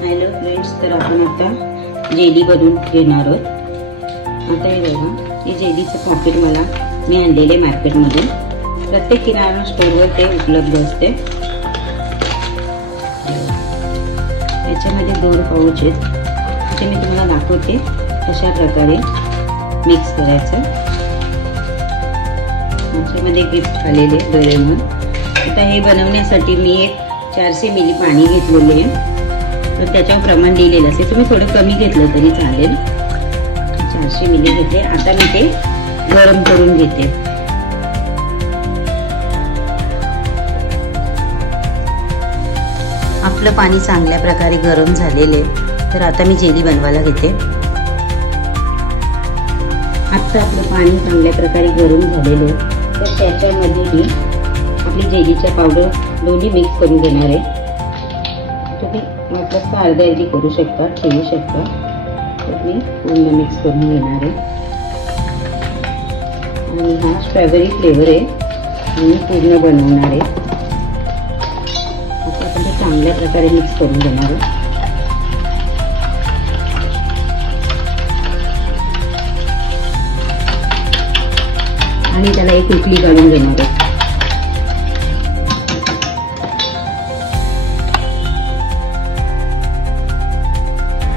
Hello friends, तर आपण आता जेली बनवून घेणार आहोत। आता हे बघा, हे जेलीचं पॉकेट मला मी आणलेले मार्केटमधून। प्रत्येक किराणा स्टोअरवर ते उपलब्ध असते। याच्यामध्ये 2 पाउच आहेत, ते मी तुम्हाला दाखवते कशा प्रकारे मिक्स करायचं। याच्यामध्ये गिफ्ट आलेले डोरेमॉन। आता हे बनवण्यासाठी मी एक 400 मिली पाणी घेतलेले आहे, तर त्याच्यावर प्रमाण दिलेलं असेल, तुम्ही थोडं कमी घेतलं तरी चालेल। 400 मिली घेतले। आता मी ते गरम करून घेते। आपलं पाणी चांगल्या प्रकारे गरम झालेले, तर आता मी जेली बनवायला घेते। आता आपलं पाणी चांगल्या प्रकारे गरम झालेलं, तर त्याच्यामध्ये मी आपली जेलीच्या पावडर दोन्ही मिक्स करून घेणार आहे। तुम्ही वाटलं अर्धी करू शकता, ठेवू शकता, तर मी पूर्ण मिक्स करून घेणार आहे। आणि हा स्ट्रॉबेरी फ्लेवर आहे, मी पूर्ण बनवणार आहे। आता आपण ते चांगल्या प्रकारे मिक्स करून घेणार आहे। आणि त्याला एक उकळी काढून घेणार आहे।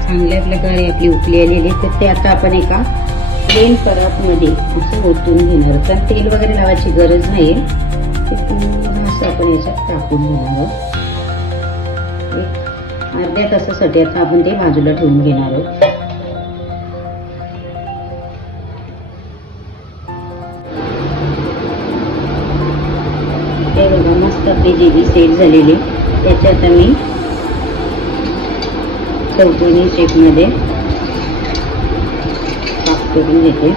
चांगल्या प्रकारे आपली उकळी आलेली, तर ते आता आपण एका प्लेन परातमध्ये असं ओतून घेणार। तर तेल वगैरे लावायची गरज नाही, ते पूर्ण असं आपण याच्यात टाकून घेणार आहोत। अर्ध्या तासासाठी आता आपण ते बाजूला ठेवून घेणार आहोत। हे बघा, मस्त आपली जेली सेट झालेली। त्याच्यात मी चौकोनी शेपमध्ये काप करून घेते।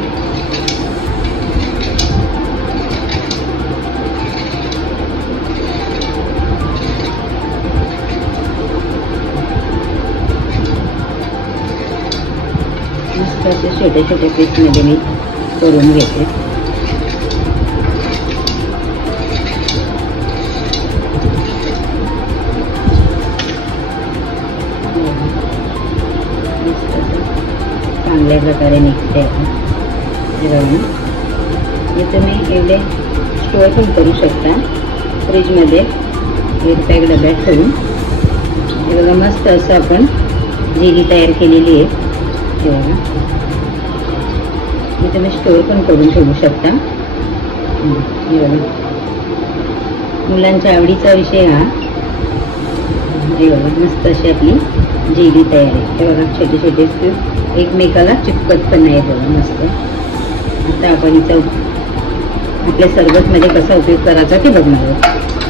मस्त असे छोटे छोटे पीसमध्ये मी करून घेते। चांगल्या प्रकारे निघते आपण। हे तुम्ही एवढे स्टोअर पण करू शकता फ्रीजमध्ये, एअरपॅक डब्यात ठेवून। हे बघा, मस्त असं आपण जेली तयार केलेली आहे। हे बघा, हे तुम्ही स्टोअर पण करून ठेवू शकता। हे बघा, मुलांच्या आवडीचा विषय हा। हे बघा, मस्त अशी आपली जेली तयार आहे। हे बघा, छोटे छोटे क्यूब एकमेकाला चिपकत पण नाही। बघा, मस्त। आता आपण हिचा आपल्या सरबतमध्ये कसा उपयोग करायचा ते बघणार आहोत।